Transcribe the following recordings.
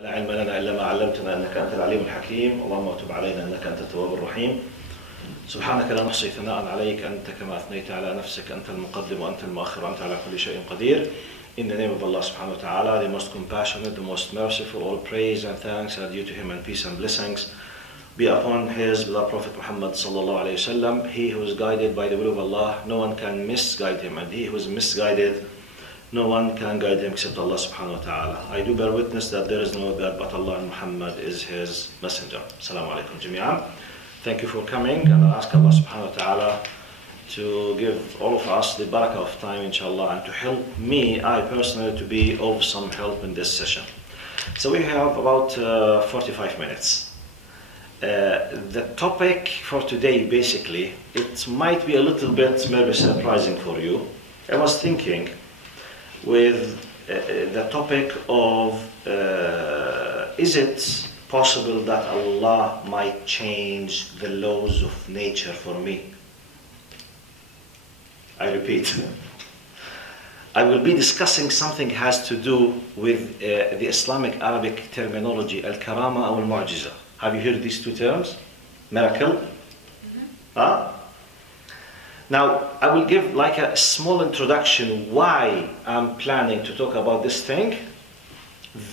لا علم لنا إلا ما علمتنا إنك أنت العليم الحكيم اللهم تب علينا إنك أنت التواب الرحيم سبحانك لا نحصي ثناء عليك أنت كما أثنيت على نفسك أنت المقدم وأنت المؤخر وأنت على كل شيء قدير. In the name of Allah subhanahu wa ta'ala, the most compassionate, the most merciful, all praise and thanks are due to him and peace and blessings be upon his beloved Prophet Muhammad sallallahu alayhi wa sallam. He who is guided by the will of Allah, no one can misguide him, and he who is misguided, no one can guide him except Allah subhanahu wa ta'ala. I do bear witness that there is no God but Allah and Muhammad is his messenger. Assalamu alaikum jami'an. Thank you for coming, and I ask Allah subhanahu wa ta'ala to give all of us the barakah of time inshallah, and to help me, I personally, to be of some help in this session. So we have about 45 minutes. The topic for today, basically, it might be a little bit maybe surprising for you. I was thinking with the topic of is it possible that Allah might change the laws of nature for me? I repeat, I will be discussing something has to do with the Islamic Arabic terminology, al-karama or al-mu'jiza. Have you heard these two terms? Miracle? Mm-hmm. Now, I will give like a small introduction why I'm planning to talk about this thing.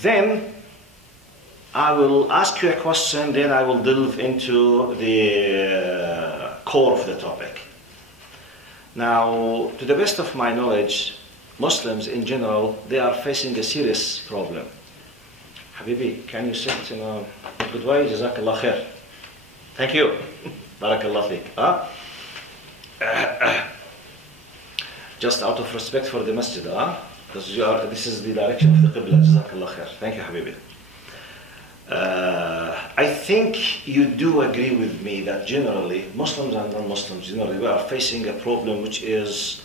Then I will ask you a question, then I will delve into the core of the topic. Now, to the best of my knowledge, Muslims in general, they are facing a serious problem. Habibi, can you sit in a good way? Jazakallah khair. Thank you. Barakallah fiqh. Just out of respect for the masjid, because this is the direction of the Qibla. Jazakallah khair. Thank you, Habibi. I think you do agree with me that generally, Muslims and non-Muslims generally, we are facing a problem which is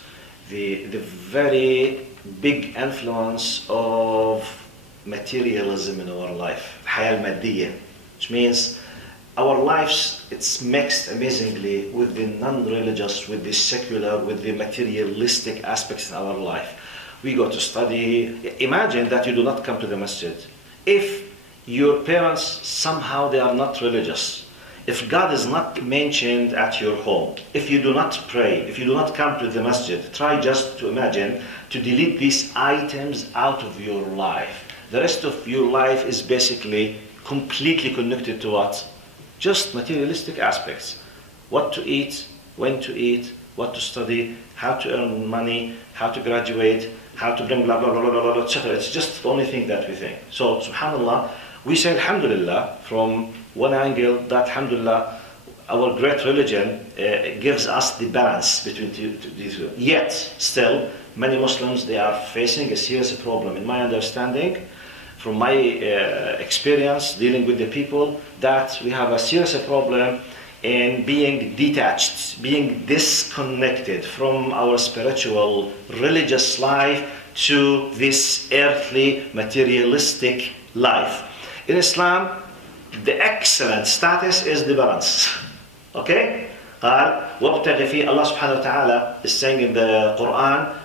the very big influence of materialism in our life, الحياة المادية, which means our lives, it's mixed amazingly with the non-religious, with the secular, with the materialistic aspects in our life. We go to study. Imagine that you do not come to the masjid. If your parents, somehow they are not religious, if God is not mentioned at your home, if you do not pray, if you do not come to the masjid, try just to imagine to delete these items out of your life. The rest of your life is basically completely connected to what? Just materialistic aspects. What to eat, when to eat, what to study, how to earn money, how to graduate, how to bring blah, blah, blah, blah, blah, blah, etc. It's just the only thing that we think. So, subhanAllah, we say alhamdulillah from one angle that alhamdulillah, our great religion gives us the balance between these two. Yet, still, many Muslims, they are facing a serious problem. In my understanding, from my experience dealing with the people, that we have a serious problem in being detached, being disconnected from our spiritual, religious life to this earthly, materialistic life. In Islam, the excellent status is the balance. Okay? Allah subhanahu wa ta'ala is saying in the Quran,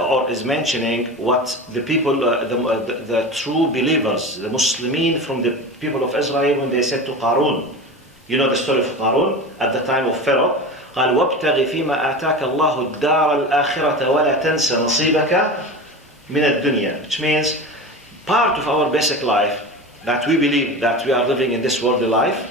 or is mentioning what the people, the true believers, the Muslimin from the people of Israel, when they said to Qarun, you know the story of Qarun at the time of Pharaoh, قال وابتغ فيما آتاك الله الدار الآخرة ولا تنس نصيبك من الدنيا, which means part of our basic life that we believe that we are living in this worldly life.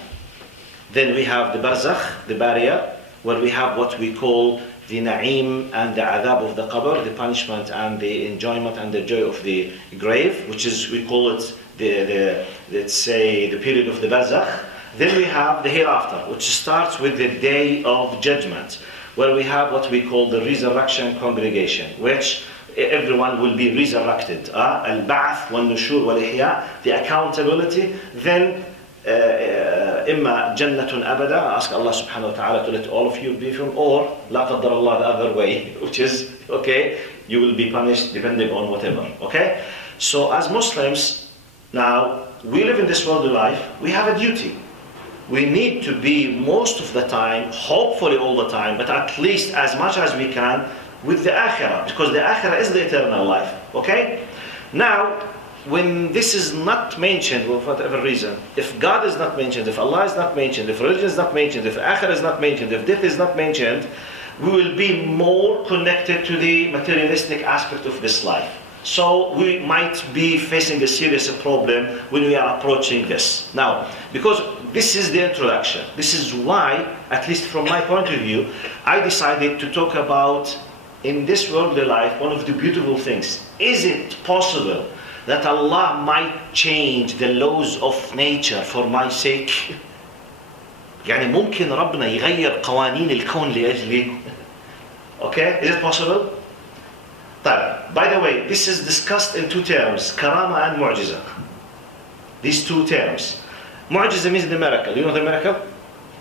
Then we have the barzakh, the barrier, where we have what we call the na'im and the adab of the qabr, the punishment and the enjoyment and the joy of the grave, which is, we call it let's say, the period of the barzakh. Then we have the hereafter, which starts with the day of judgment, where we have what we call the resurrection congregation, which everyone will be resurrected. Al-ba'ath wal-nushur wal-ihya, the accountability. Then imma jannatun abada, ask Allah subhanahu wa ta'ala to let all of you be from, or la qaddar Allah, the other way, which is, okay, you will be punished depending on whatever. Okay? So as Muslims, now, we live in this worldly life, we have a duty. We need to be most of the time, hopefully all the time, but at least as much as we can, with the akhirah, because the akhirah is the eternal life. Okay? Now, when this is not mentioned for whatever reason, if God is not mentioned, if Allah is not mentioned, if religion is not mentioned, if akhirah is not mentioned, if death is not mentioned, we will be more connected to the materialistic aspect of this life. So we might be facing a serious problem when we are approaching this. Now, because this is the introduction, this is why, at least from my point of view, I decided to talk about, in this worldly life, one of the beautiful things. Is it possible that Allah might change the laws of nature for my sake? يعني ممكن ربنا يغير قوانين الكون لأجلي. Okay, is it possible? طيب, by the way, this is discussed in two terms, karama and mu'jiza. These two terms. Mu'jiza means the miracle. You know the miracle?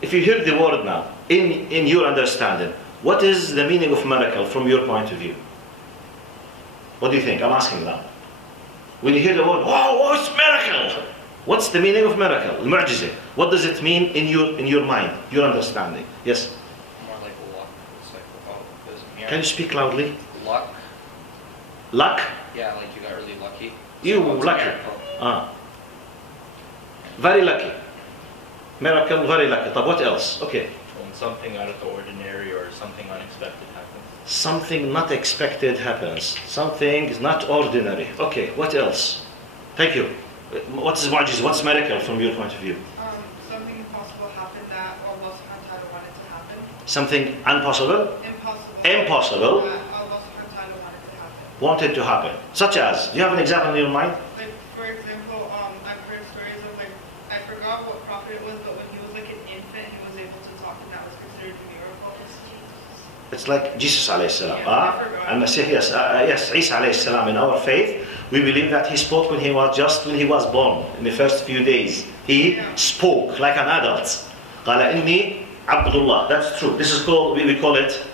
If you hear the word now, in your understanding, what is the meaning of miracle from your point of view? What do you think? I'm asking now. When you hear the word, oh, it's miracle! What's the meaning of miracle? Mu'jiza. What does it mean in your mind, your understanding? Yes? More like luck. It's like, oh, there's a miracle. Can you speak loudly? Luck? Luck? Yeah, like you got really lucky. You So it's a lucky. miracle. Ah. Very lucky. Miracle, very lucky. But what else? Okay. When something out of the ordinary or something unexpected happens. Something not expected happens. Something is not ordinary. Okay, what else? Thank you. What is mu'jiz? What's miracle from your point of view? Something impossible happened that Allah SWT wanted to happen. Something impossible? Impossible. Impossible. That Allah SWT wanted to happen. Wanted to happen. Such as? Do you have an example in your mind? Like, for example, I've heard stories of, like, I forgot what prophet it was, but when he was like an infant, he was able to talk, and that was considered a miracle. It's like Jesus alayhi salam. Yeah, I forgot. Al-Masih, yes, yes, Isa alayhi salam. In our faith, we believe that he spoke when he was born, in the first few days. He spoke like an adult. قال إني عبد الله. That's true. This is called, we call it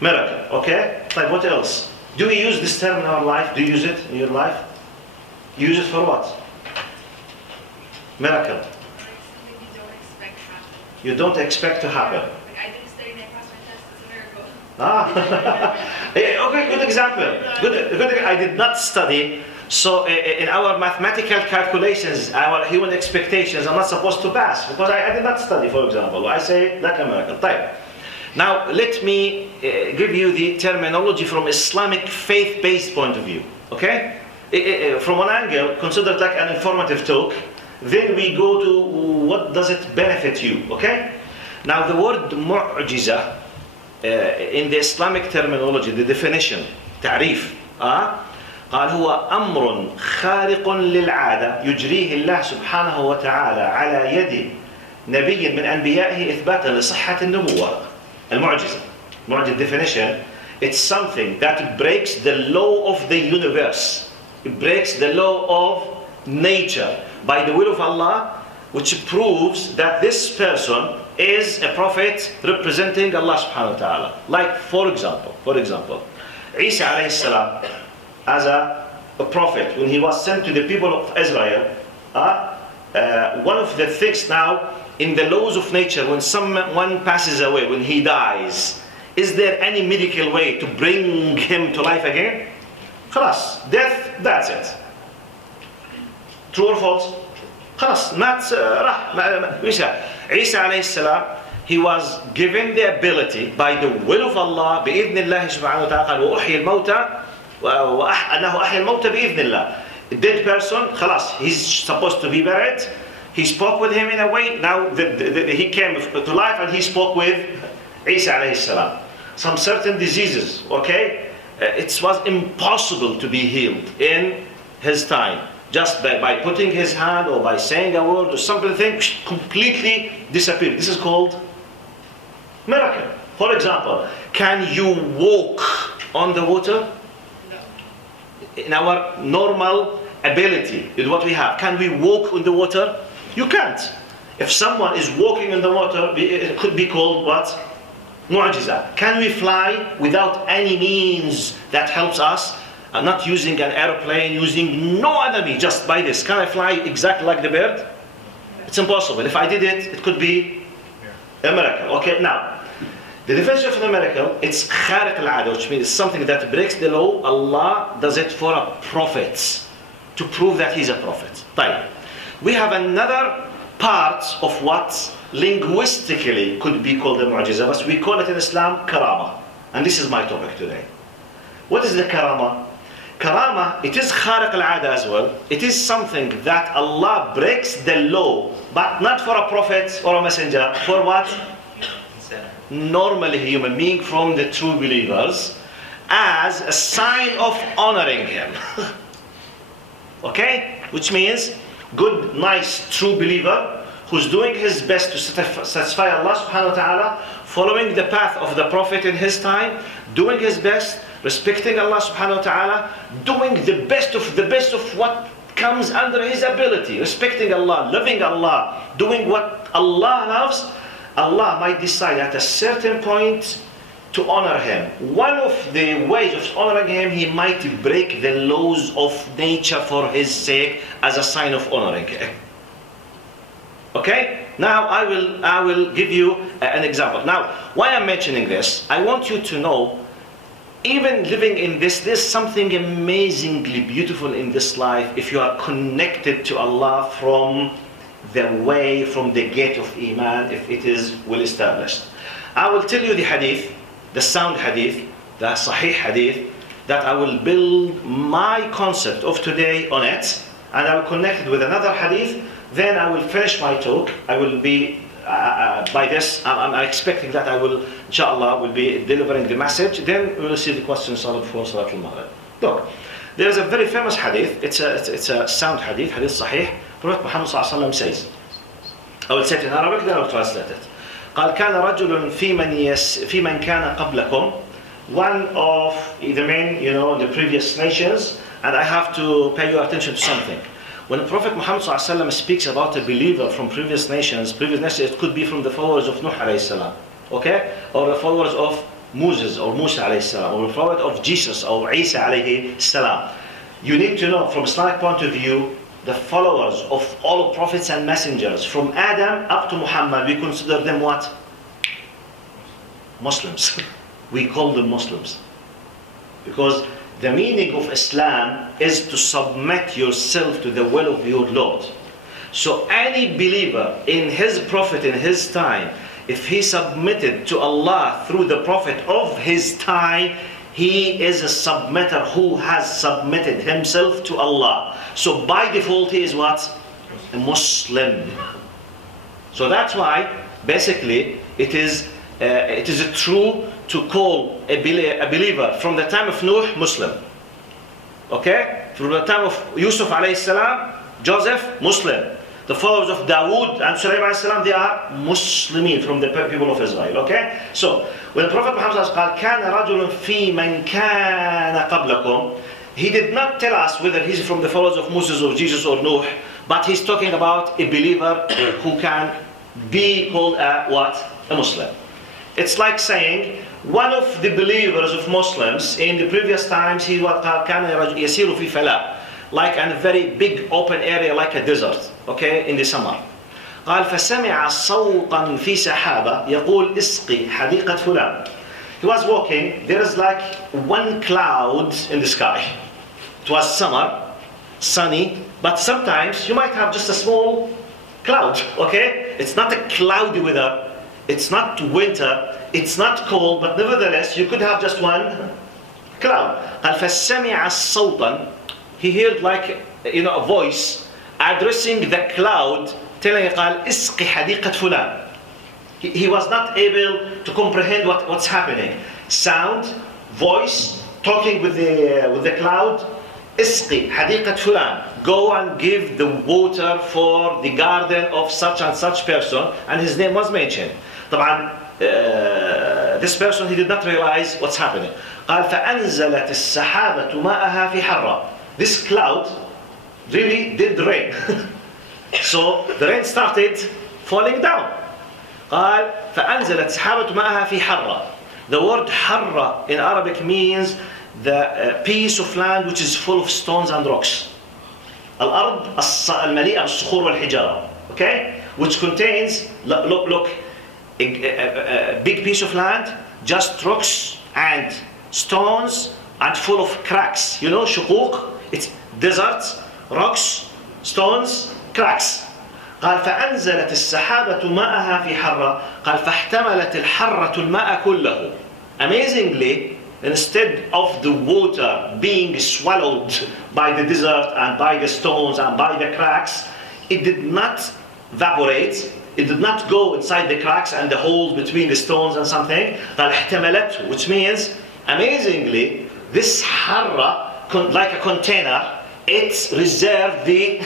miracle. Okay? Like what else? Do we use this term in our life? Do you use it in your life? You use it for what? Miracle. Something you don't expect happen. You don't expect to happen. Like I didn't study and I passed my test, it's a miracle. Okay, good example. Good. I did not study, so in our mathematical calculations, our human expectations, I'm not supposed to pass because I did not study, for example. I say like a miracle. Type. Now, let me give you the terminology from Islamic faith-based point of view. Okay? From one angle, consider it like an informative talk. Then we go to what does it benefit you. Okay? Now, the word mu'jiza, in the Islamic terminology, the definition, تعريف, قال هو أمر خارق للعادة يجريه الله سبحانه وتعالى على يد نبي من أنبيائه إثباتا لصحة النبوة. المعجزة. Mu'jiza definition, it's something that breaks the law of the universe. It breaks the law of nature by the will of Allah, which proves that this person is a prophet representing Allah subhanahu wa ta'ala. Like, for example, Isa alayhi salam, as a prophet, when he was sent to the people of Israel, one of the things now, in the laws of nature, when someone passes away, when he dies, is there any medical way to bring him to life again? خلاص, death, that's it. True or false? خلاص, مات, راح. Isa alayhi salam, he was given the ability by the will of Allah بإذن الله سبحانه وتعالى وأحيي الموتى أنه أحيي الموتى بإذن الله. A dead person, خلاص, he's supposed to be buried. He spoke with him in a way. Now he came to life and he spoke with Isa alayhi salam. Some certain diseases, okay, it was impossible to be healed in his time. Just by putting his hand or by saying a word or something, completely disappeared. This is called miracle. For example, can you walk on the water? No. In our normal ability, with what we have, can we walk on the water? You can't. If someone is walking in the water, it could be called what? Mu'jiza. Can we fly without any means that helps us? Not using an airplane, using no other means, just by this. Can I fly exactly like the bird? It's impossible. If I did it, it could be a miracle. Okay, now, the definition of the miracle, it's khariq al-'ada, which means something that breaks the law. Allah does it for a prophet. to prove that he's a prophet. طيب. We have another part of what linguistically could be called a mu'jiza, but we call it in Islam karama. And this is my topic today. What is the karama? Karama, it is khariq al-'ada as well. It is something that Allah breaks the law, but not for a prophet or a messenger. For what? Normally human being, from the true believers, as a sign of honoring him. Okay? Which means good, nice, true believer who's doing his best to satisfy Allah subhanahu wa ta'ala, following the path of the Prophet in his time, doing his best, respecting Allah subhanahu wa ta'ala, doing the best of what comes under his ability, respecting Allah, loving Allah, doing what Allah loves. Allah might decide at a certain point to honor him. One of the ways of honoring him, he might break the laws of nature for his sake as a sign of honoring him. Okay? Now I will give you an example. Now, why I'm mentioning this, I want you to know, even living in this, there's something amazingly beautiful in this life if you are connected to Allah from the way, from the gate of Iman, if it is well established. I will tell you the hadith, the sound hadith, the sahih hadith, that I will build my concept of today on it, and I will connect it with another hadith. Then I will finish my talk. I will be, by this, I'm expecting that I will, inshallah, will be delivering the message. Then we will see the questions for Salat al-Maghrib. Look, there is a very famous hadith. It's a sound hadith, hadith sahih. Prophet Muhammad ﷺ says, I will say it in Arabic, then I will translate it. قال كان رجل في من كان قبلكم, one of the men, in the previous nations, and I have to pay your attention to something. When Prophet Muhammad ﷺ speaks about a believer from previous nations, it could be from the followers of Nuh alayhi salam, okay, or the followers of Moses or Musa alayhi salam, or the followers of Jesus or Isa alayhi salam. You need to know from Islamic point of view, the followers of all prophets and messengers, from Adam up to Muhammad, we consider them what? Muslims. We call them Muslims. Because the meaning of Islam is to submit yourself to the will of your Lord. So any believer in his prophet in his time, if he submitted to Allah through the prophet of his time, he is a submitter who has submitted himself to Allah. So by default he is what? A Muslim. So that's why basically it is true to call a believer from the time of Nuh Muslim. Okay? From the time of Yusuf alayhi salam, Joseph, Muslim. The followers of Dawood and Sulaiman alayhi salam, they are Muslimin, from the people of Israel. Okay? So when Prophet Muhammad said, كان رجل في من كان قبلكم, he did not tell us whether he's from the followers of Moses or Jesus or Nuh, but he's talking about a believer who can be called a what? A Muslim. It's like saying one of the believers of Muslims in the previous times, he كان يسير في فلاة, like a very big open area like a desert, okay, in the summer. قال فسمع صوتا في سحابة يقول اسقي حديقة فلان. He was walking, there is like one cloud in the sky. It was summer, sunny, but sometimes you might have just a small cloud, okay? It's not a cloudy weather, it's not winter, it's not cold, but nevertheless you could have just one cloud. قال فسمع صوتا, he heard like a voice addressing the cloud, telling قال اسقي حديقة فلان. He was not able to comprehend what's happening. Sound, voice, talking with the cloud. اسقي حديقة فلان. Go and give the water for the garden of such and such person, and his name was mentioned. طبعا this person, he did not realize what's happening. قال فأنزلت السحابة ماءها في حرة. This cloud really did rain. So the rain started falling down. قال فأنزلت سحابة ماءها في حرة. The word حرة in Arabic means the piece of land which is full of stones and rocks. الأرض المليئة بالصخور والحجارة. Okay? Which contains, look, a big piece of land, just rocks and stones and full of cracks. شقوق, it's deserts rocks, stones, cracks. قال فأنزلت السحابة ماءها في حرة قال فاحتملت الحرة الماء كله. Amazingly, instead of the water being swallowed by the desert and by the stones and by the cracks, it did not evaporate. It did not go inside the cracks and the holes between the stones and something. قال احتملته, which means, amazingly, this harra, like a container, it reserved the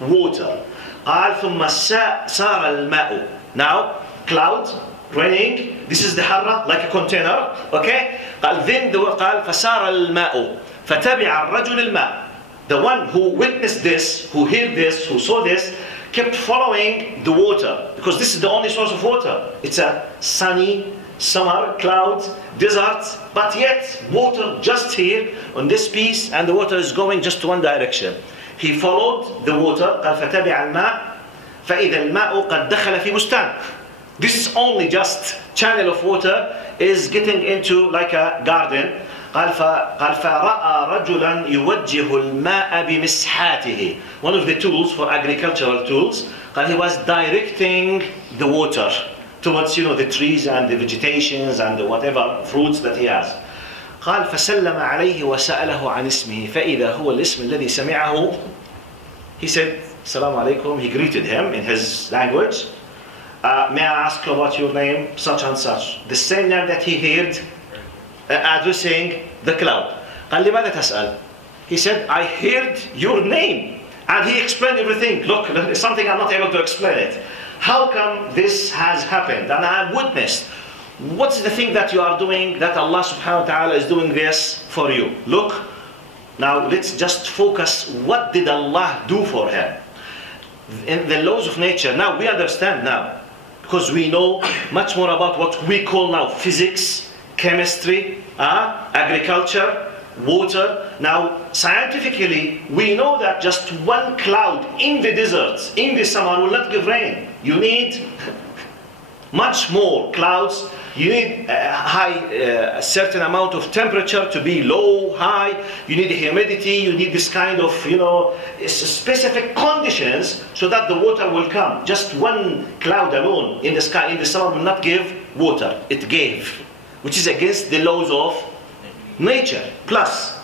water. قال ثم سار الماء. Now, cloud, raining, this is the harra, like a container, okay? قال then قال فسار الماء فتبع الرجل الماء. The one who witnessed this, who heard this, who saw this, kept following the water, because this is the only source of water. It's a sunny summer, clouds, desert, but yet water just here on this piece, and the water is going just to one direction. He followed the water. قال فتبع الماء فإذا الماء قد دخل في بستان. This only just channel of water is getting into like a garden. قال فرأى رجلا يوجه الماء بمسحاته. One of the tools for agricultural tools. قال he was directing the water towards, you know, the trees and the vegetations and the whatever fruits that he has. قال فسلم عليه وسأله عن اسمه فإذا هو الاسم الذي سمعه. He said السلام عليكم. He greeted him in his language. May I ask about your name? Such and such. The same name that he heard addressing the cloud. قال لماذا تسأل? He said, I heard your name. And he explained everything. Look, it's something I'm not able to explain it. How come this has happened? And I have witnessed. What's the thing that you are doing that Allah subhanahu wa ta'ala is doing this for you? Look, now let's just focus. What did Allah do for him? In the laws of nature, now we understand now. Because we know much more about what we call now physics, chemistry, agriculture, water. Now, scientifically, we know that just one cloud in the deserts, in the summer, will not give rain. You need much more clouds. You need a certain amount of temperature to be low, high. You need humidity. You need this kind of, you know, specific conditions so that the water will come. Just one cloud alone in the sky, in the summer, will not give water. It gave, which is against the laws of nature. Plus,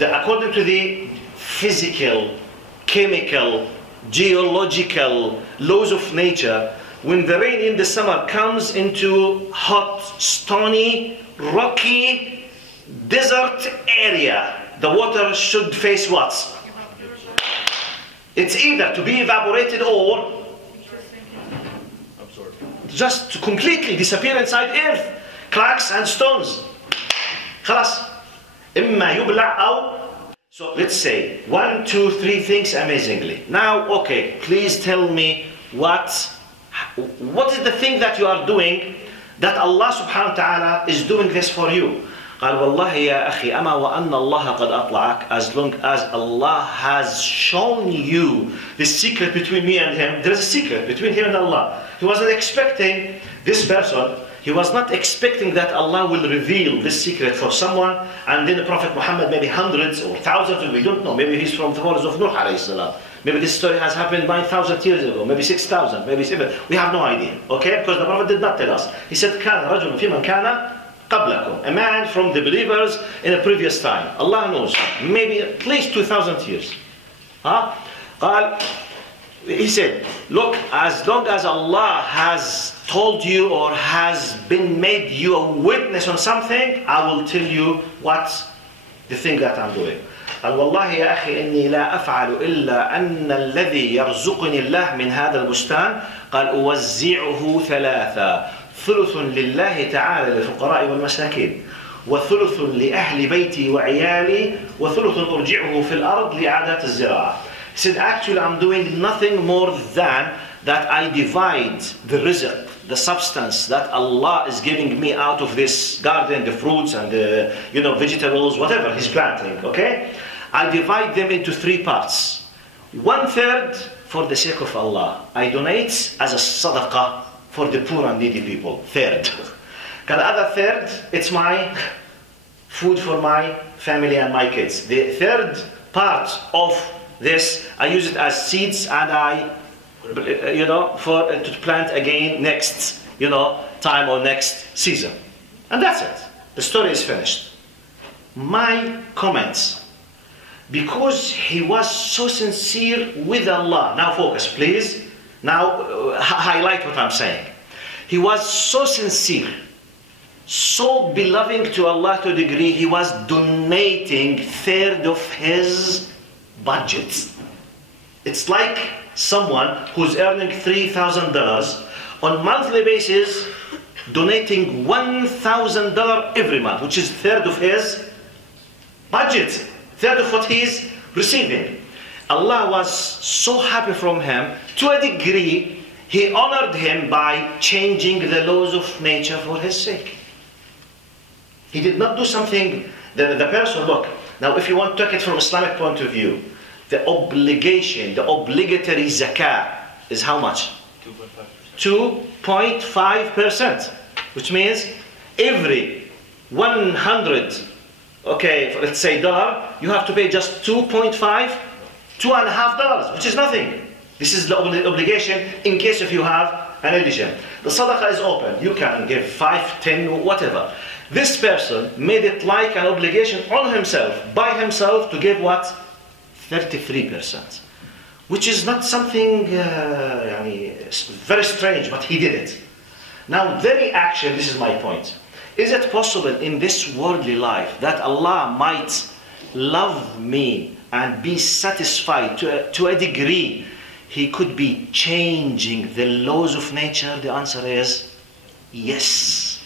according to the physical, chemical, geological laws of nature, when the rain in the summer comes into hot, stony, rocky, desert area, the water should face what? It's either to be evaporated or just to completely disappear inside earth, cracks and stones. خلاص. إما يبلع أو. So let's say 1, 2, 3 things amazingly. Now, okay, please tell me what is the thing that you are doing that Allah subhanahu wa ta'ala is doing this for you? قال والله يا أخي أما وأن الله قد أطلعك. As long as Allah has shown you the secret between me and him, there is a secret between him and Allah. He wasn't expecting this person. He was not expecting that Allah will reveal this secret for someone, and then the Prophet Muhammad, maybe hundreds or thousands, we don't know. Maybe he's from the followers of Nuh alayhi salam. Maybe this story has happened 9,000 years ago, maybe 6,000, maybe 7. We have no idea, okay? Because the Prophet did not tell us. He said, كان رجل في من كان قبلكم. A man from the believers in a previous time. Allah knows. Maybe at least 2,000 years. قال, he said, look, as long as Allah has told you or has been made you a witness on something, I will tell you what the thing that I'm doing. قال والله يا أخي إني لا أفعل إلا أن الذي يرزقني الله من هذا البستان قال أوزعه ثلاثة ثلث لله تعالى للفقراء والمساكين وثلث لأهل بيتي وعيالي وثلث أرجعه في الأرض لإعادة الزراعة. He said, actually I'm doing nothing more than that I divide the rizq, the substance that Allah is giving me out of this garden, the fruits and the, you know, vegetables, whatever He's planting, okay? I divide them into 3 parts. 1/3 for the sake of Allah. I donate as a sadaqah for the poor and needy people. 1/3. The other 1/3, it's my food for my family and my kids. The 1/3 part of this, I use it as seeds, and I, to plant again next, time or next season. And that's it. The story is finished. My comments, because he was so sincere with Allah. Now focus, please. Now highlight what I'm saying. He was so sincere, so beloved to Allah to a degree, he was donating third of his budget. It's like someone who's earning $3,000 on monthly basis, donating $1,000 every month, which is third of his budget, third of what he's receiving. Allah was so happy from him to a degree. He honored him by changing the laws of nature for his sake. He did not do something that the person, look, now if you want to take it from Islamic point of view, the obligation, the obligatory zakah is how much? 2.5%, which means every 100, let's say dollar, you have to pay just $2.5, which is nothing. This is the obligation in case if you have an addition. The sadaqah is open. You can give 5, 10, whatever. This person made it like an obligation on himself, by himself, to give what? 33%. Which is not something very strange, but he did it. Now, very action, this is my point. Is it possible in this worldly life that Allah might love me and be satisfied to a degree he could be changing the laws of nature? The answer is yes.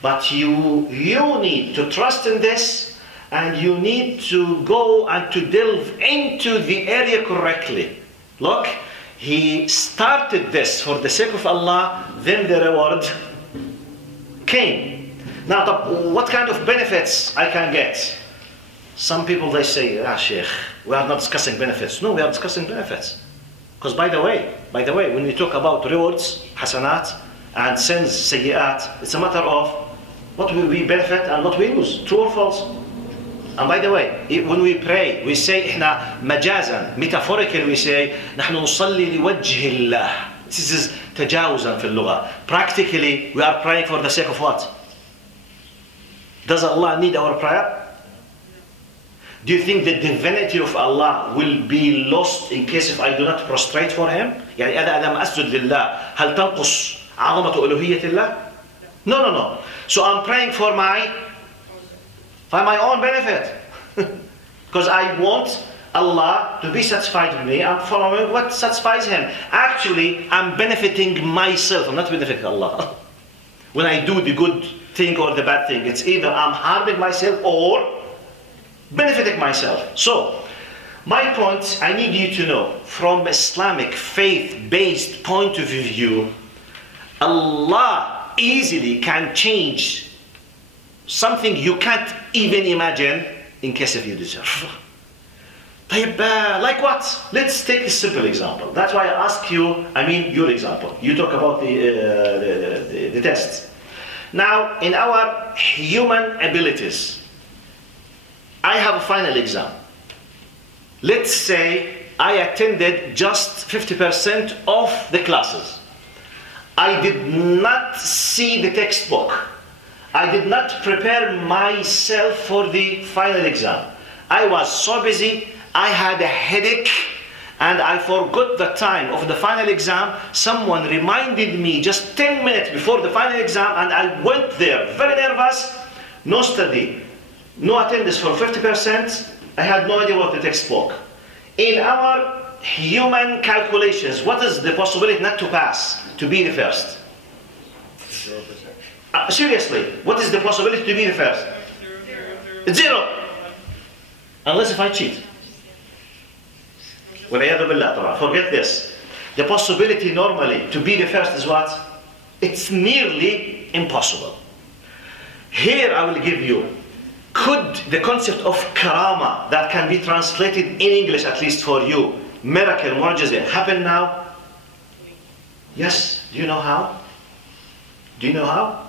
But you need to trust in this, and you need to go and to delve into the area correctly. Look, he started this for the sake of Allah, then the reward came. Now, what kind of benefits I can get? Some people, they say, Sheikh, we are not discussing benefits. No, we are discussing benefits. Because by the way, when we talk about rewards, hasanat, and sins, sayyi'at, it's a matter of what we benefit and what we lose. True or false? And by the way, when we pray, we say, إحنا مجازا, metaphorically we say, نحن نصلي لوجه الله. This is تجاوزا في اللغة. Practically, we are praying for the sake of what? Does Allah need our prayer? Do you think the divinity of Allah will be lost in case if I do not prostrate for Him? يعني أنا أسجد لله هل تنقص عظمة ألوهية الله? No. So I'm praying for my own benefit. Because I want Allah to be satisfied with me. I'm following what satisfies Him. Actually, I'm benefiting myself. I'm not benefiting Allah. When I do the good thing or the bad thing, it's either I'm harming myself or benefiting myself. So, my point, I need you to know, from Islamic faith-based point of view, Allah easily can change something you can't even imagine in case if you deserve. Like what? Let's take a simple example. That's why I ask you, your example. You talk about the tests. Now, in our human abilities, I have a final exam. Let's say I attended just 50% of the classes. I did not see the textbook. I did not prepare myself for the final exam. I was so busy, I had a headache, and I forgot the time of the final exam. Someone reminded me just 10 minutes before the final exam, and I went there, very nervous, no study, no attendance for 50%. I had no idea what the text spoke. In our human calculations, what is the possibility not to pass, to be the first? 0%. Seriously, what is the possibility to be the first? It's 0. Unless if I cheat. Forget this. The possibility normally to be the first is what? It's nearly impossible. Here I will give you, could the concept of karama that can be translated in English, at least for you, miracle, mu'jiza, happen now? Yes. Do you know how? Do you know how?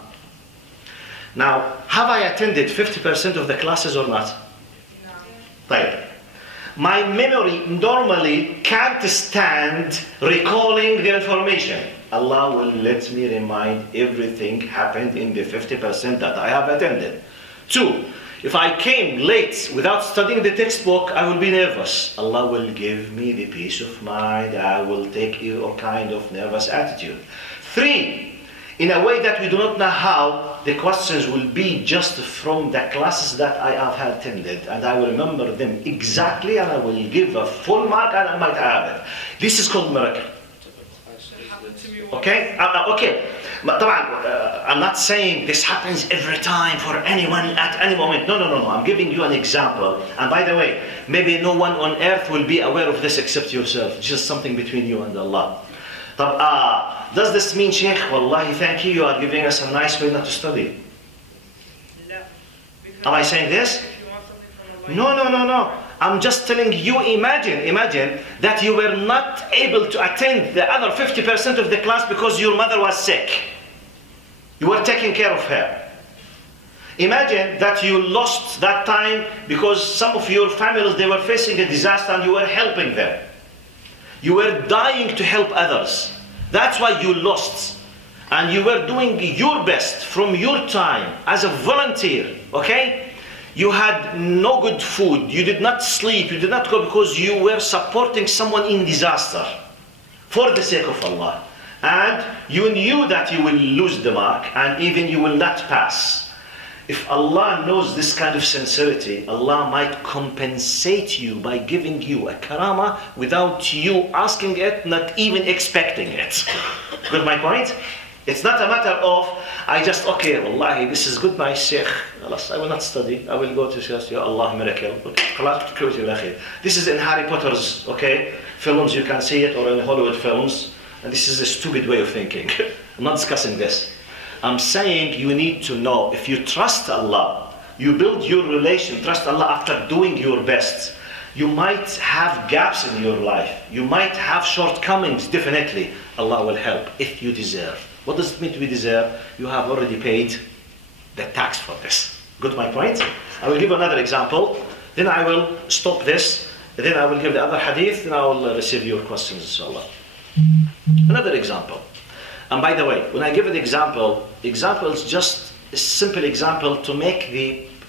Now, have I attended 50% of the classes or not? No. Right. my memory normally can't stand recalling the information. Allah will let me remind everything happened in the 50% that I have attended. 2, if I came late without studying the textbook, I will be nervous. Allah will give me the peace of mind. I will take a kind of nervous attitude. 3, in a way that we do not know how, the questions will be just from the classes that I have attended, and I will remember them exactly, and I will give a full mark, and I might have it. This is called miracle. Okay? Okay. But I'm not saying this happens every time for anyone at any moment. No. I'm giving you an example. And by the way, maybe no one on earth will be aware of this except yourself. It's just something between you and Allah. Does this mean, Sheikh, Wallahi, thank you, you are giving us a nice way not to study? Am I saying this? No. I'm just telling you, imagine that you were not able to attend the other 50% of the class because your mother was sick. You were taking care of her. Imagine that you lost that time because some of your families, they were facing a disaster and you were helping them. You were dying to help others. That's why you lost. And you were doing your best from your time as a volunteer, okay? You had no good food, you did not sleep, you did not go because you were supporting someone in disaster for the sake of Allah. And you knew that you will lose the mark and even you will not pass. If Allah knows this kind of sincerity, Allah might compensate you by giving you a karama without you asking it, not even expecting it. Got my point? It's not a matter of, I just, okay, wallahi, this is good, my sheikh. I will not study. I will go to just, Ya Allah, miracle. This is in Harry Potter's, okay, films, you can see it, or in Hollywood films. And this is a stupid way of thinking. I'm not discussing this. I'm saying you need to know, if you trust Allah, you build your relation, trust Allah after doing your best. You might have gaps in your life. You might have shortcomings, definitely. Allah will help if you deserve. What does it mean to be deserve? You have already paid the tax for this. Got my point? I will give another example. Then I will stop this. Then I will give the other hadith. Then I will receive your questions, inshallah. Another example. And by the way, when I give an example is just a simple example to make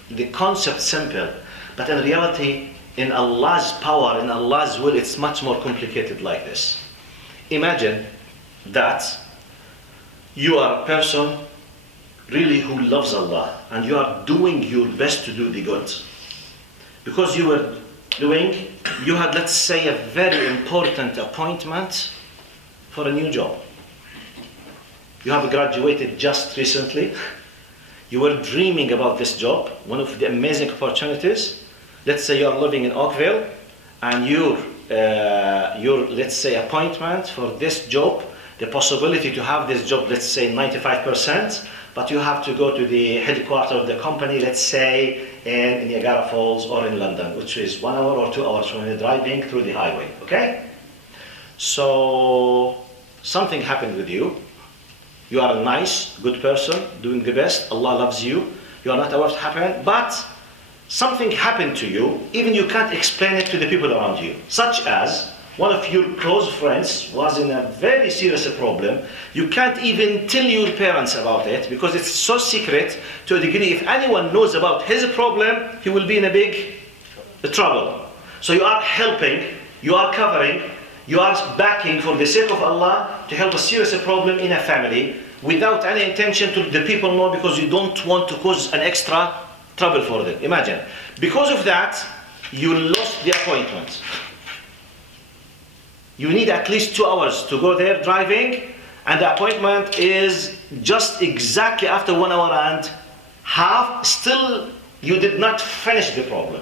the concept simple. But in reality, in Allah's power, in Allah's will, it's much more complicated like this. Imagine that you are a person really who loves Allah and you are doing your best to do the good. Because you had, let's say, a very important appointment for a new job. You have graduated just recently. You were dreaming about this job, one of the amazing opportunities. Let's say you are living in Oakville and your let's say, appointment for this job, the possibility to have this job, let's say 95%, but you have to go to the headquarters of the company, let's say in Niagara Falls or in London, which is 1 hour or 2 hours when you're driving through the highway, okay? So something happened with you. You are a nice, good person, doing the best. Allah loves you. You are not aware what happened, but something happened to you. Even you can't explain it to the people around you. Such as one of your close friends was in a very serious problem. You can't even tell your parents about it because it's so secret to a degree. If anyone knows about his problem, he will be in a big trouble. So you are helping, you are covering, you are backing for the sake of Allah to help a serious problem in a family without any intention to the people know because you don't want to cause an extra trouble for them. Imagine. Because of that, you lost the appointment. You need at least 2 hours to go there driving, and the appointment is just exactly after 1 hour and a half. Still, you did not finish the problem.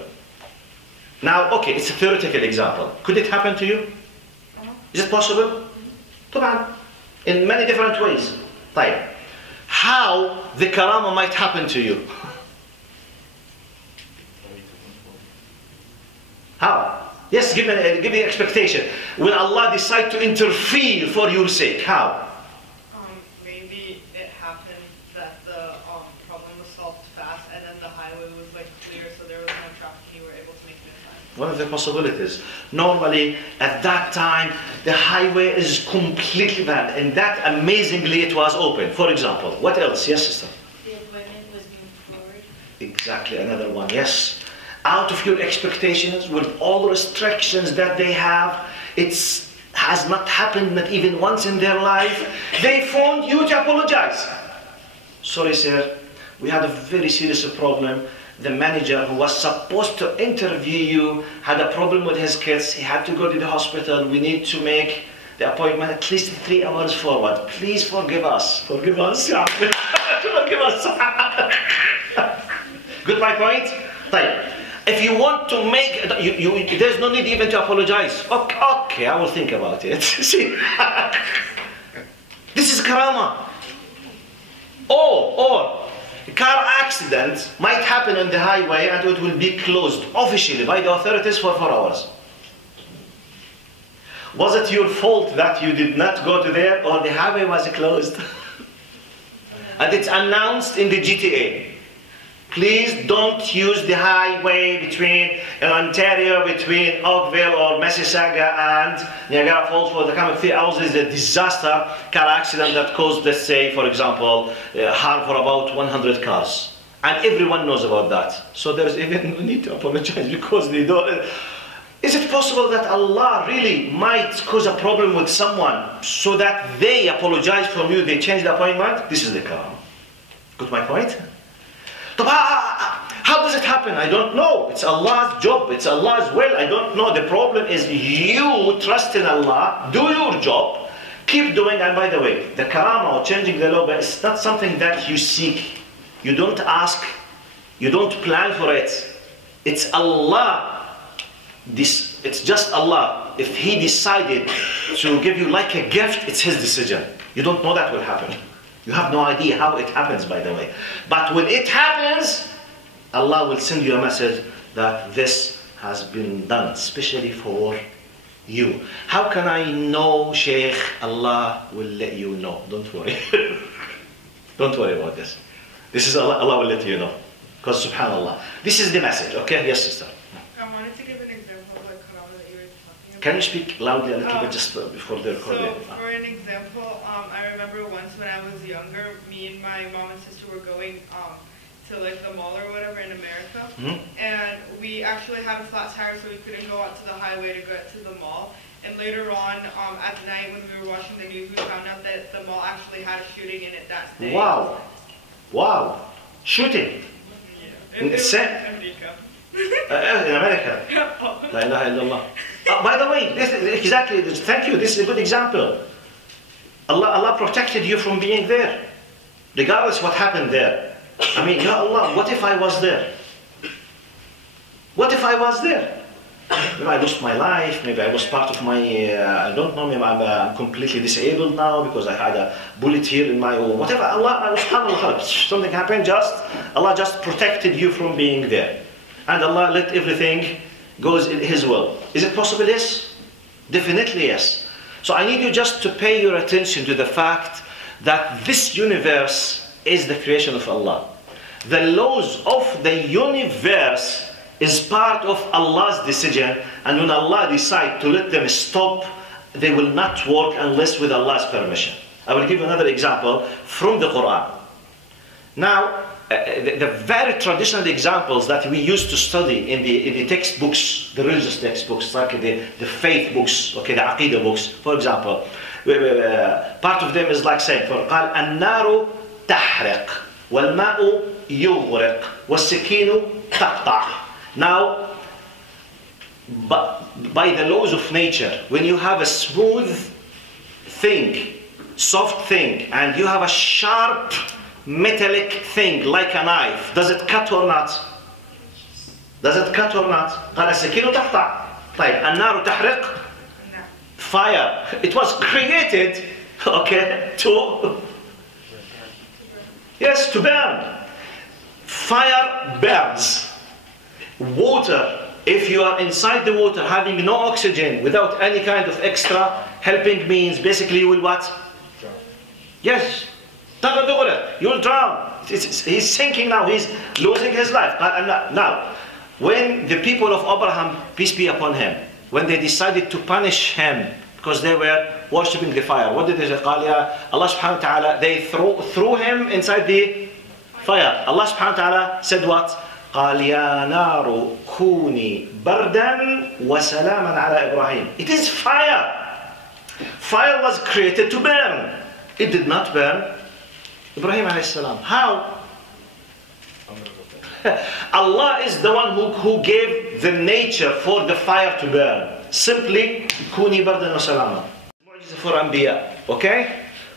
Now, okay, it's a theoretical example. Could it happen to you? Is it possible? طبعا. In many different ways. طيب. How the karama might happen to you? How? Yes, give me expectation. When Allah decides to interfere for your sake, how? Maybe it happened that the problem was solved fast, and then the highway was like clear, so there was no traffic, and you were able to make it in time. One of the possibilities. Normally, at that time, the highway is completely banned, and that amazingly it was open. For example, what else? Yes, sister? The appointment was moved forward. Exactly, another one, yes. Out of your expectations, with all the restrictions that they have, it's has not happened not even once in their life. They phoned you to apologize. Sorry, sir, we had a very serious problem. The manager who was supposed to interview you had a problem with his kids. He had to go to the hospital. We need to make the appointment at least 3 hours forward. Please forgive us. Forgive us. Forgive us. Good, my point? Right. If you want to make, there's no need even to apologize. Okay, I will think about it. See, this is karama. Or a car accident might happen on the highway and it will be closed officially by the authorities for 4 hours. Was it your fault that you did not go to there, or the highway was closed? And it's announced in the GTA. Please don't use the highway between Ontario, between Oakville or Mississauga and Niagara Falls for the coming 3 hours. Is a disaster car accident that caused, let's say, for example, harm for about 100 cars. And everyone knows about that. So there's even no need to apologize because they don't. Is it possible that Allah really might cause a problem with someone so that they apologize from you, they change the appointment? This is the karam. Got my point? How does it happen? I don't know. It's Allah's job. It's Allah's will. I don't know. The problem is you trust in Allah, do your job, keep doing. And by the way, the karama or changing the law is not something that you seek. You don't ask. You don't plan for it. It's Allah. It's just Allah. If He decided to give you like a gift, it's His decision. You don't know that will happen. You have no idea how it happens, by the way. But when it happens, Allah will send you a message that this has been done, especially for you. How can I know, Sheikh? Allah will let you know. Don't worry. Don't worry about this. This is Allah will let you know. Because subhanAllah. This is the message, okay? Yes, sister. I wanted to give an example of like karama that you were talking about. Can you speak loudly a little bit just before the recording? So, for an example, I remember once when I was younger, me and my mom and sister were going to like the mall or whatever in America, and we actually had a flat tire, so we couldn't go out to the highway to get to the mall. And later on, at night when we were watching the news, we found out that the mall actually had a shooting in it that day. Wow! Wow! Shooting! Yeah. In It was in America. La ilaha illallah. By the way, this is exactly. Thank you. This is a good example. Allah protected you from being there, regardless what happened there. I mean, Ya Allah, what if I was there? What if I was there? Maybe I lost my life. Maybe I was part of my. I don't know. Maybe I'm completely disabled now because I had a bullet here in my. Or whatever. Allah, subhanAllah, something happened. Allah just protected you from being there. And Allah let everything goes in His will. Is it possible? Yes. Definitely yes. So I need you just to pay your attention to the fact that this universe is the creation of Allah. The laws of the universe is part of Allah's decision, and when Allah decides to let them stop, they will not work unless with Allah's permission. I will give you another example from the Quran. Now, the very traditional examples that we used to study in the textbooks, the religious textbooks, like the faith books, okay, the aqidah books, for example, part of them is like saying, قال النار تحرق والماء يغرق والسكين تقطع. Now, by the laws of nature, when you have a smooth thing, soft thing, and you have a sharp metallic thing like a knife, does it cut or not? Does it cut or not? قال السكين تقطع. طيب النار تحرق. Fire. It was created, okay, to burn. Fire burns. Water, if you are inside the water having no oxygen, without any kind of extra helping means, basically you will what? Drown. Yes. You will drown. He's sinking now. He's losing his life. Now, When the people of Abraham, peace be upon him, when they decided to punish him because they were worshipping the fire, what did they say? Allah subhanahu wa ta'ala, they threw him inside the fire. Allah subhanahu wa ta'ala said what? قال يا نار كوني بردا وسلاما على إبراهيم. It is fire. Fire was created to burn. It did not burn Ibrahim alayhi salam. How? Allah is the one who gave the nature for the fire to burn. Simply, كوني بردا وسلاما. For Anbiya, okay?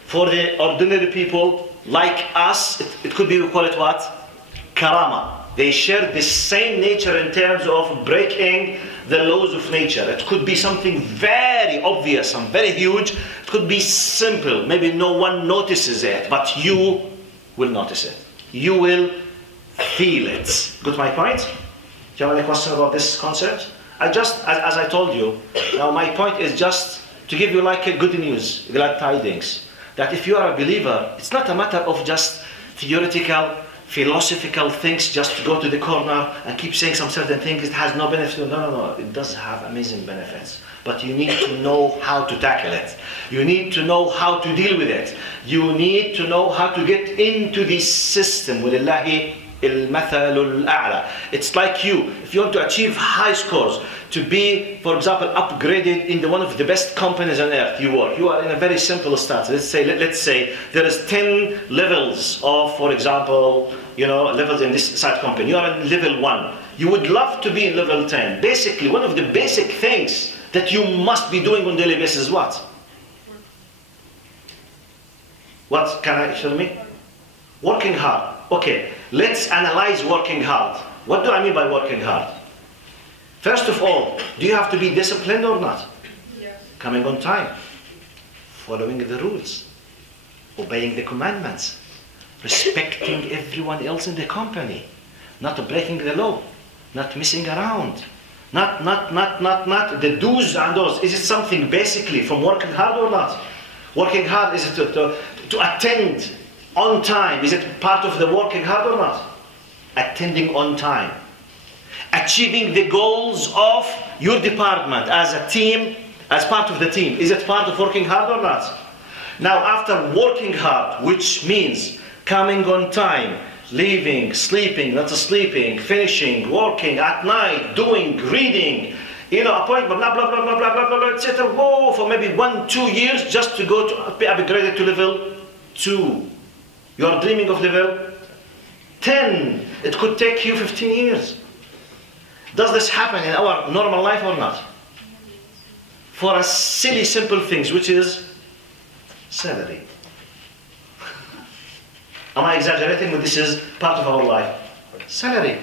For the ordinary people like us, it could be, we call it what? Karama. They share the same nature in terms of breaking the laws of nature. It could be something very obvious and very huge. It could be simple. Maybe no one notices it, but you will notice it. You will feel it. Got my point? Do you have any question about this concept? As I told you, now my point is just to give you like a good news, glad tidings. That if you are a believer, it's not a matter of just theoretical, philosophical things, just to go to the corner and keep saying some certain things. It has no benefit. No. It does have amazing benefits. But you need to know how to tackle it. You need to know how to deal with it. You need to know how to get into this system. وَلِلَّهِ الْمَثَلُ الْأَعْلَى. It's like you, if you want to achieve high scores, to be, for example, upgraded in one of the best companies on earth, you are in a very simple start. Let's say there is 10 levels of, for example, levels in this site company. You are in level 1. You would love to be in level 10. Basically, one of the basic things that you must be doing on a daily basis is what? What can I show me? Working hard. Okay, let's analyze working hard. What do I mean by working hard? First of all, do you have to be disciplined or not? Yes. Coming on time, following the rules, obeying the commandments, respecting everyone else in the company, not breaking the law, not messing around, not the do's and don'ts. Is it something basically from working hard or not? Working hard, is it to attend on time? Is it part of the working hard or not? Attending on time. Achieving the goals of your department as a team, as part of the team. Is it part of working hard or not? Now, after working hard, which means coming on time, leaving, sleeping, not sleeping, finishing, working at night, doing, reading, appointment, blah, blah, blah, blah, blah, blah, blah, etc. Whoa, for maybe 1-2 years just to go to be upgraded to level 2. You are dreaming of level 10. It could take you 15 years. Does this happen in our normal life or not? For a silly, simple things, which is salary. Am I exaggerating? But this is part of our life. Salary.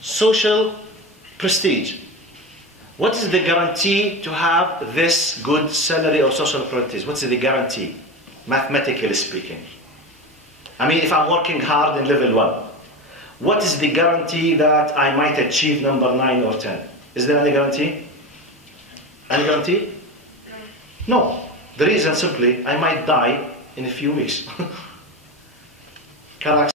Social prestige. What is the guarantee to have this good salary or social prestige? What's the guarantee, mathematically speaking? I mean, if I'm working hard in level 1, what is the guarantee that I might achieve number 9 or 10? Is there any guarantee? Any guarantee? No. The reason simply, I might die in a few weeks. Car accident.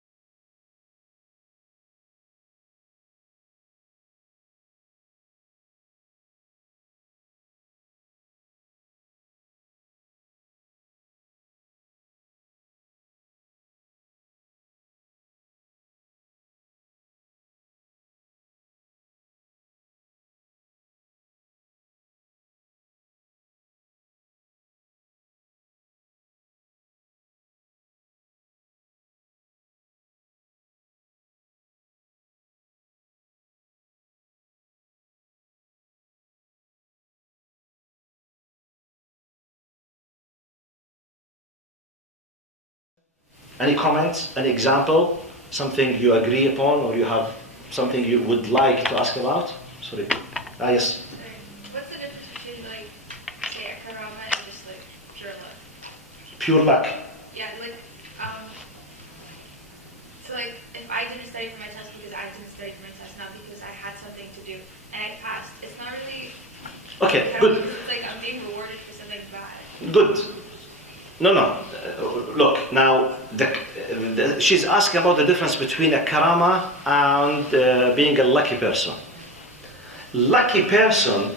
Any comments, any example, something you agree upon, or you have something you would like to ask about? Sorry. Yes. What's the difference between, like, say, a karama and just, like, pure luck? Pure luck. Yeah, like, so, like, if I didn't study for my test because I didn't study for my test, not because I had something to do, and I passed, it's not really... Okay, good. It's like I'm being rewarded for something bad. Good. No. Look, now, she's asking about the difference between a karama and being a lucky person. Lucky person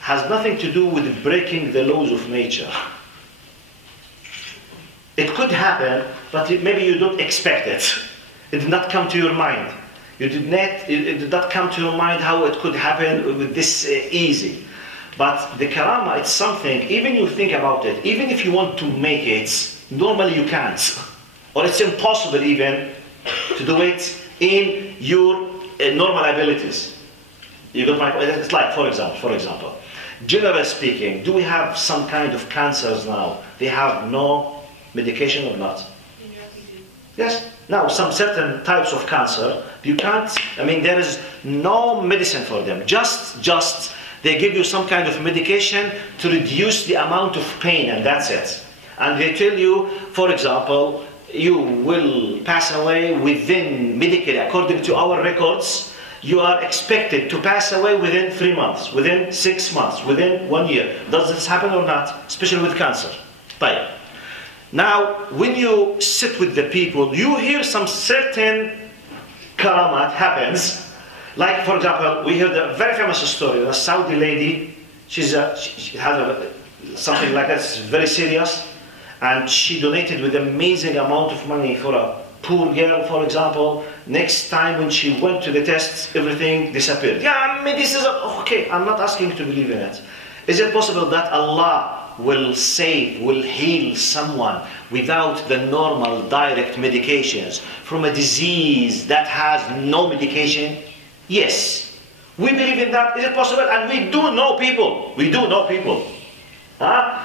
has nothing to do with breaking the laws of nature. It could happen, but maybe you don't expect it. It did not come to your mind. It did not come to your mind how it could happen with this easy. But the karama, it's something, even you think about it, even if you want to make it, normally you can't. Or it's impossible even to do it in your normal abilities. You got my point? It's like, for example, generally speaking, do we have some kind of cancers now? They have no medication or not? Yes. Now, some certain types of cancer, you can't, I mean, there is no medicine for them. Just they give you some kind of medication to reduce the amount of pain, and that's it. And they tell you, for example, you will pass away within, medically, according to our records, you are expected to pass away within 3 months, within 6 months, within 1 year. Does this happen or not? Especially with cancer. Right. Now, when you sit with the people, you hear some certain karamat happens. Like, for example, we heard a very famous story. A Saudi lady, she had something like that, it's very serious. And she donated with amazing amount of money for a poor girl, for example. Next time when she went to the tests, everything disappeared. Yeah, I mean, this is okay. I'm not asking you to believe in it. Is it possible that Allah will save, will heal someone without the normal direct medications from a disease that has no medication? Yes. We believe in that. Is it possible? And we do know people. We do know people.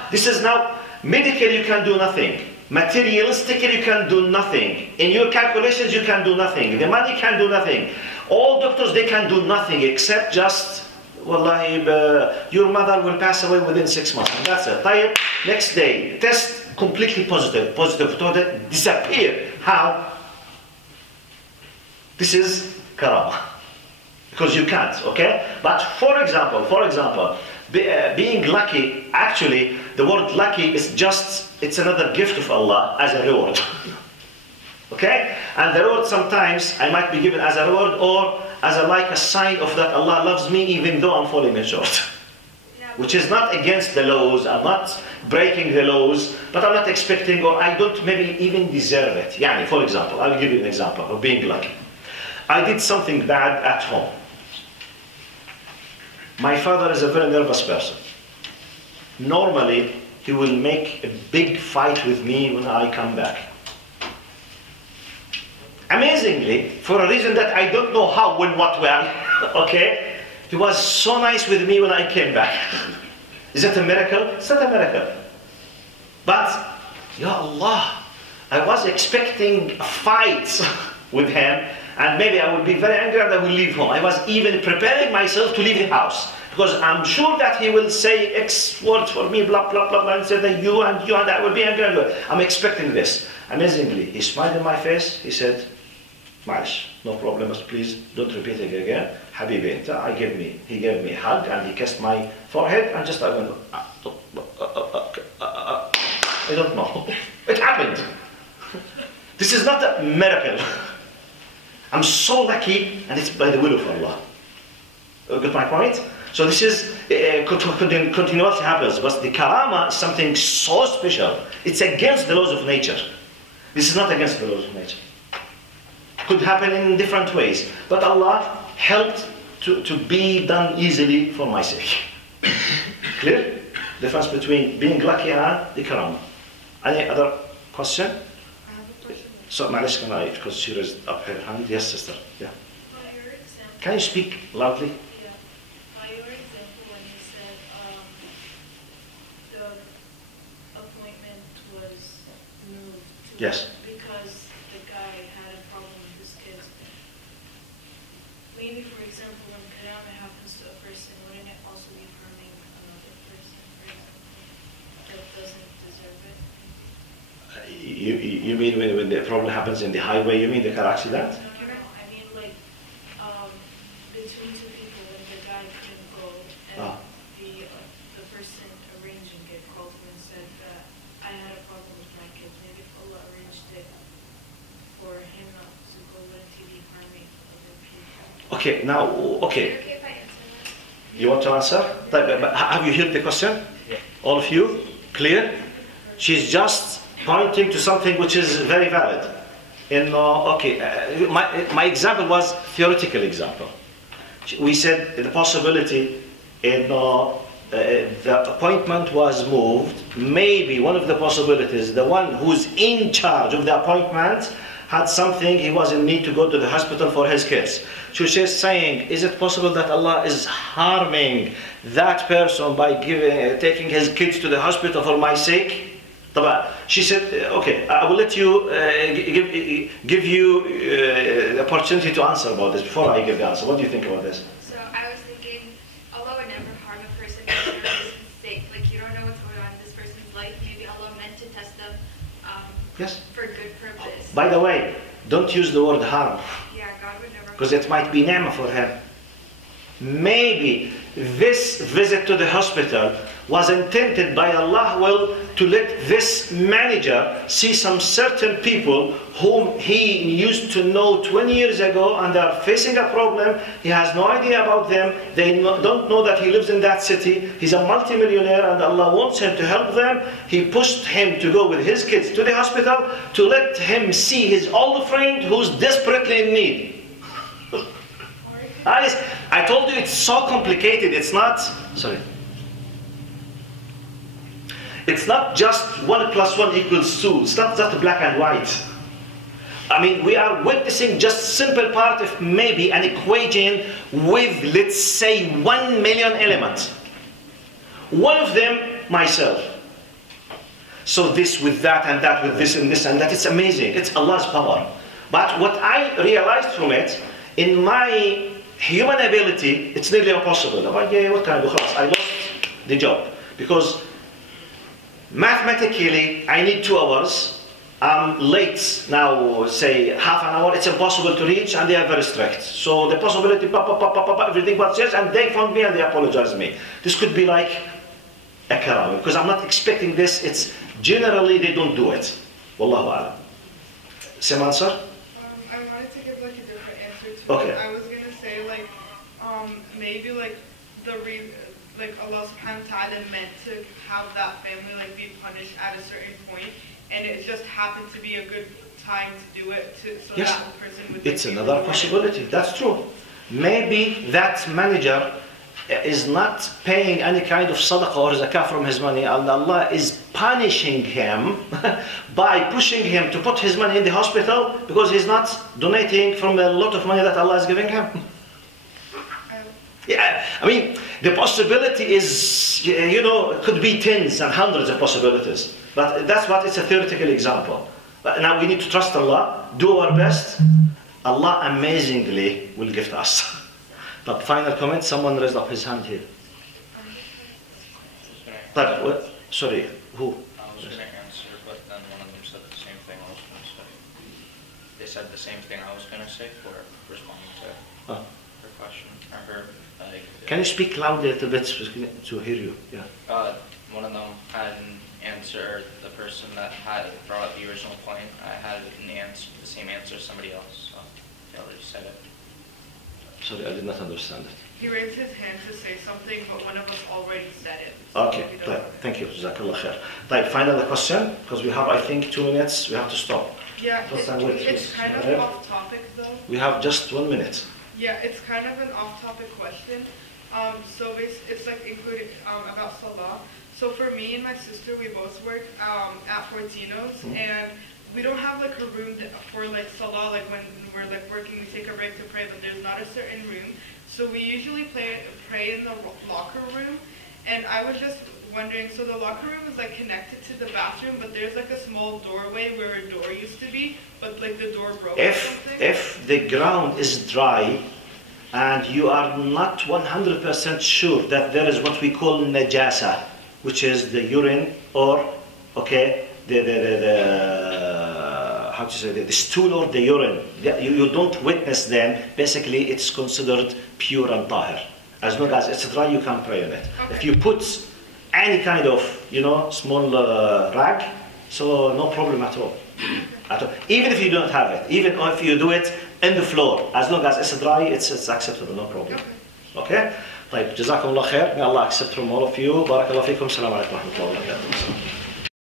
This is now, medically you can do nothing. Materialistically you can do nothing. In your calculations you can do nothing. The money can do nothing. All doctors, they can do nothing except just, wallahi, your mother will pass away within 6 months. And that's it. Next day, test completely positive. Positive, disappear. How? This is karama. Because you can't, okay? But for example, being lucky, actually, the word lucky is just, it's another gift of Allah as a reward. Okay? And the reward sometimes I might be given as a reward or as a sign of that Allah loves me even though I'm falling short. Which is not against the laws, I'm not breaking the laws, but I'm not expecting or I don't maybe even deserve it. Yani, for example, I'll give you an example of being lucky. I did something bad at home. My father is a very nervous person. Normally, he will make a big fight with me when I come back. Amazingly, for a reason that I don't know how, when, what, where, okay? He was so nice with me when I came back. Is that a miracle? It's not a miracle. But, Ya Allah, I was expecting a fight with him, and maybe I will be very angry and I will leave home. I was even preparing myself to leave the house. Because I'm sure that he will say X words for me, blah, blah, blah, blah, and say that you and I will be angry. I'm expecting this. Amazingly, he smiled in my face. He said, Ma'ash, no problem, please don't repeat it again. Habibi, he gave me a hug and he kissed my forehead and just I went, I don't know. It happened. This is not a miracle. I'm so lucky and it's by the will of Allah. Got my point? So this is continuously happens, but the karama is something so special. It's against the laws of nature. This is not against the laws of nature. Could happen in different ways, but Allah helped to be done easily for my sake. Clear? Difference between being lucky and the karama. Any other question? I have a question. So, Malish, can I, because she raised up her hand. Yes, sister. Yeah. By your example, Can you speak loudly? yeah, by your example, when you said the appointment was moved to Yes. because the guy had a problem with his kids. Maybe, for example, when karama happens to a person, wouldn't it also be harming another person, for example, that doesn't deserve it? You mean when the problem happens in the highway, you mean the car accident? No. I mean, like, between two people, when the guy couldn't go, and the person arranging it called him and said that I had a problem with my kids. Maybe if Allah arranged it Okay, now, okay. Okay, if I answer that? You want to answer? But have you heard the question? Yeah. All of you? Clear? She's just pointing to something which is very valid. My example was theoretical example. We said the possibility the appointment was moved. Maybe one of the possibilities, the one who's in charge of the appointment had something, he was in need to go to the hospital for his kids. So she's saying, is it possible that Allah is harming that person by taking his kids to the hospital for my sake? She said, okay, I will let you give you the opportunity to answer about this before I give the answer. What do you think about this? So I was thinking, Allah would never harm a person for his mistake. Like, you don't know what's going on in this person's life. Maybe Allah meant to test them Yes. for good purpose. By the way, don't use the word harm, Yeah, God would never because it might be ni'mah for him. Maybe this visit to the hospital was intended by Allah to let this manager see some certain people whom he used to know 20 years ago, and they are facing a problem. He has no idea about them. They don't know that he lives in that city. He's a multimillionaire and Allah wants him to help them. He pushed him to go with his kids to the hospital to let him see his old friend who's desperately in need. I told you it's so complicated. It's not, it's not just 1 + 1 = 2. It's not just black and white. I mean, we are witnessing just simple part of maybe an equation with, let's say, 1 million elements. One of them, myself. So this with that and that with this and this and that. It's amazing. It's Allah's power. But what I realized from it, in my human ability, it's nearly impossible. What can I do? I lost the job. Because mathematically, I need 2 hours. I'm late now, say half an hour. It's impossible to reach, and they are very strict. So the possibility, everything but yes, and they found me and they apologized me. This could be like a karam, because I'm not expecting this. It's generally they don't do it. Wallahu a'lam. Same answer? I wanted to give like a different answer to Okay. it. I was gonna say like maybe like like Allah SWT meant to have that family like be punished at a certain point, and it just happened to be a good time to do it so Yes. that the person would. It's be another rewarded. possibility. That's true. Maybe that manager is not paying any kind of sadaqah or zakah from his money, and Allah is punishing him by pushing him to put his money in the hospital because he's not donating from a lot of money that Allah is giving him. Yeah, I mean, the possibility is, it could be tens and hundreds of possibilities. But that's what it's a theoretical example. But now we need to trust Allah, do our best. Allah amazingly will gift us. But final comment, someone raised up his hand here. But, sorry, who? I was going to answer, but then one of them said the same thing I was going to say. They said the same thing I was going to say for responding to her question. Or her, Can you speak loudly a little bit to hear you? Yeah. one of them had an answer, the person that had brought up the original point, I had an answer, the same answer as somebody else, so they already said it. Sorry, I did not understand it. He raised his hand to say something, but one of us already said it. Okay, thank you. Jazakallah khair. Final question, because we have, I think, 2 minutes. We have to stop. Yeah, it's kind of off topic though. We have just 1 minute. Yeah, it's kind of an off-topic question. So it's like included about Salah. So for me and my sister, we both work at Fortino's, and we don't have like a room for like Salah. Like when we're like working, we take a break to pray, but there's not a certain room. So we usually pray in the locker room. And I was just wondering, so the locker room is like connected to the bathroom, but there's like a small doorway where a door used to be, but like the door broke or something. If the ground is dry and you are not 100% sure that there is what we call najasa, which is the urine or the stool or the urine, you don't witness them, basically it's considered pure and tahir. As long as it's dry, you can pray on it. Okay. If you put any kind of, small rag, so no problem at all. Even if you don't have it, even if you do it in the floor. As long as it's dry, it's acceptable, no problem. Okay? طيب جزاكم الله خير. May Allah accept from all of you. بارك الله فيكم. السلام عليكم ورحمة الله وبركاته.